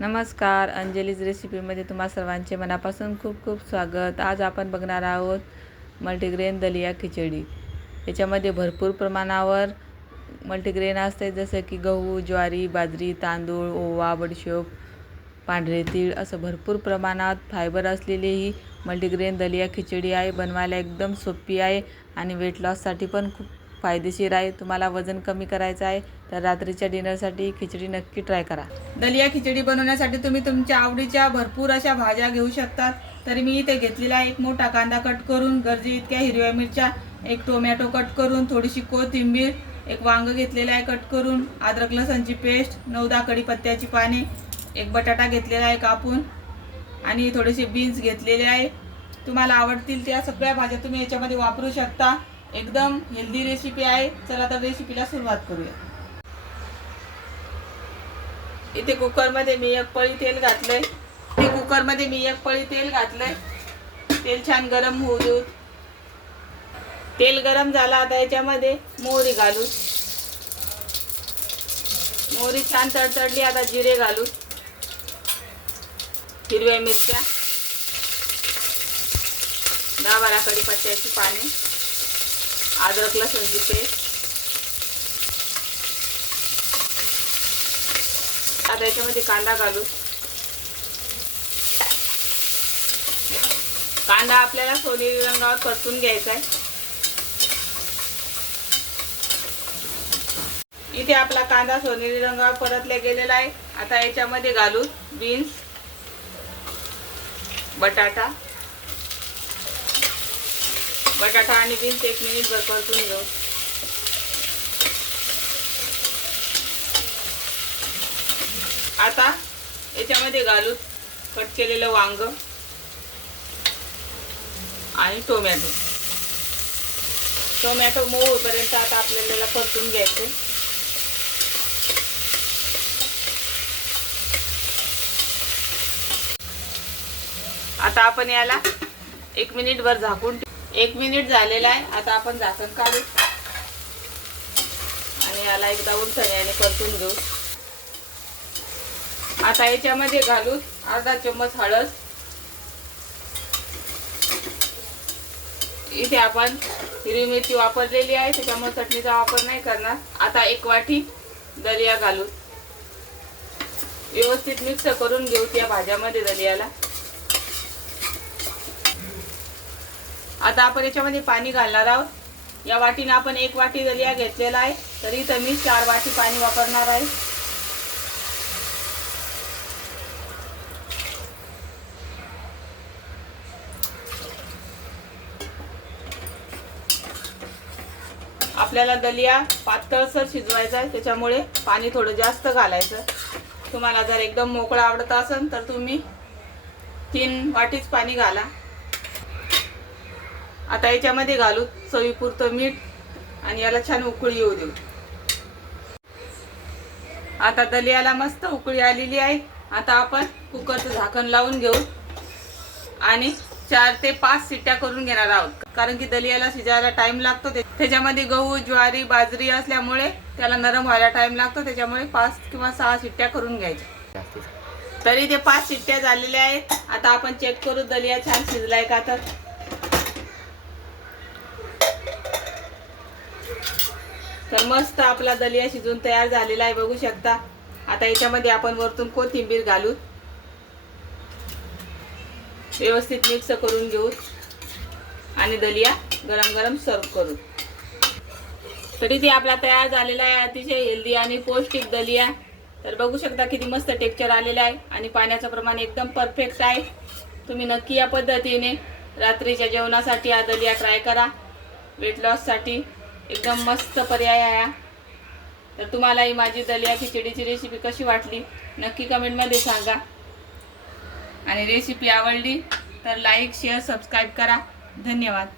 नमस्कार, अंजलीज रेसिपीमध्ये तुम्हा सर्वांचे मनापासून खूप खूप स्वागत। आज आपण बघणार आहोत मल्टीग्रेन दलिया खिचडी। याच्यामध्ये भरपूर प्रमाणावर मल्टीग्रेन असते, जसं की गहू, ज्वारी, बाजरी, तांदूळ, ओवा, बडीशोप, पांढरे तीळ असं भरपूर प्रमाणात फायबर असलेली ही मल्टीग्रेन दलिया खिचडी आहे। बनवायला एकदम सोपी आहे आणि वेट लॉससाठी पण खूप फायदेशीर आहे। तुम्हाला वजन कमी करायचं आहे तर रात्रीच्या डिनरसाठी खिचडी नक्की ट्राय करा। दलिया खिचडी बनवण्यासाठी तुम्ही तुमच्या आवडीच्या भरपूर अशा भाज्या घेऊ शकता। तरी मी इथे घेतलेला एक मोठा कांदा कट करून, गरजे इतक्या हिरव्या मिरच्या, एक टोमॅटो कट करून, थोडीशी कोथिंबीर, एक वांग घेतलेला आहे कट करून, अद्रक लसणची पेस्ट, 9-10 कढीपत्त्याची पाने, एक बटाटा घेतलेला आहे कापून आणि थोडेसे बीन्स घेतलेले आहे। तुम्हाला आवडतील त्या सगळ्या भाज्या तुम्ही याच्यामध्ये वापरू शकता। एकदम हेल्दी रेसिपी आहे। चला तर रेसिपीला सुरुवात करूया। इथे कुकरमध्ये मी एक पळी तेल घातलंय। तेल छान गरम होऊ देऊ। तेल गरम झाला, आता याच्यामध्ये मोहरी घालू। मोहरी छान तडतडली, आता जिरे घालू, हिरव्या मिरच्या, 10-12 कढीपत्त्याची पाने, अद्रक लसणची पेस्ट। आता याच्यामध्ये कांदा घालू। कांदा आपल्याला सोनेरी रंगावर परतून घ्यायचा आहे। इथे आपला कांदा सोनेरी रंगावर परतला गेलेला आहे। आता याच्यामध्ये घालू बीन्स, बटाटा आणि बीन्स 1 मिनिटभर परतून घेऊ। आता याच्यामध्ये घालू कट केलेलं वांग आणि टोमॅटो मऊ होईपर्यंत आता आपल्याला परतून घ्यायचे। आता आपण याला 1 मिनिटभर झाकून 1 मिनिट झालेला आहे। आता आपण झाकण काढू आणि याला एकदा उलटण्याने परतून घेऊ। आता याच्यामध्ये घालू अर्धा चम्मच हळद। इथे आपण हिरवी मिरची वापरलेली आहे, त्याच्यामुळे चटणीचा वापर नाही करणार। आता 1 वाटी दलिया घालू, व्यवस्थित मिक्स करून घेऊ त्या भाज्यामध्ये दलियाला। आता आपण याच्यामध्ये पाणी घालणार आहोत। या वाटीने आपण 1 वाटी दलिया घेतलेला आहे, तरी इथं मी 4 वाटी पाणी वापरणार आहे। आपल्याला दलिया पातळसर शिजवायचा आहे, त्याच्यामुळे पाणी थोडं जास्त घालायचं। तुम्हाला जर एकदम मोकळा आवडत असेल तर तुम्ही 3 वाटीच पाणी घाला। आता याच्यामध्ये घालू चवीपुरतं मीठ आणि याला छान उकळी येऊ देऊ। आता दलियाला मस्त उकळी आलेली आहे। आता आपण कुकरचं झाकण लावून घेऊ आणि 4 ते 5 शिट्ट्या करून घेणार आहोत, कारण की दलियाला शिजायला टाइम लागतो। त्याच्यामध्ये गहू, ज्वारी, बाजरी असल्यामुळे त्याला नरम व्हायला टाइम लागतो, त्याच्यामुळे 5 किंवा 6 शिट्ट्या करून घ्यायच्या। तरी ते 5 शिट्ट्या झालेल्या आहेत। आता आपण चेक करू दलिया छान शिजलाय का तर मस्त आपला दलिया शिजून तयार झालेला आहे, बघू शकता। आता याच्यामध्ये आपण वरतून कोथिंबीर घालू, व्यवस्थित मिक्स करून घेऊ आणि दलिया गरम गरम सर्व करू। तरी ते आपला तयार झालेला आहे अतिशय हेल्दी आणि पौष्टिक दलिया। तर बघू शकता किती मस्त टेक्स्चर आलेलं आहे आणि पाण्याचं प्रमाण एकदम परफेक्ट आहे। तुम्ही नक्की या पद्धतीने रात्रीच्या जेवणासाठी हा दलिया ट्राय करा। वेट लॉससाठी एकदम मस्त पर्याय आहे। तर तुम्हाला ही माझी दलिया खिचडीची रेसिपी कशी वाटली नक्की कमेंटमध्ये सांगा आणि रेसिपी आवडली तर लाईक, शेअर, सबस्क्राईब करा। धन्यवाद।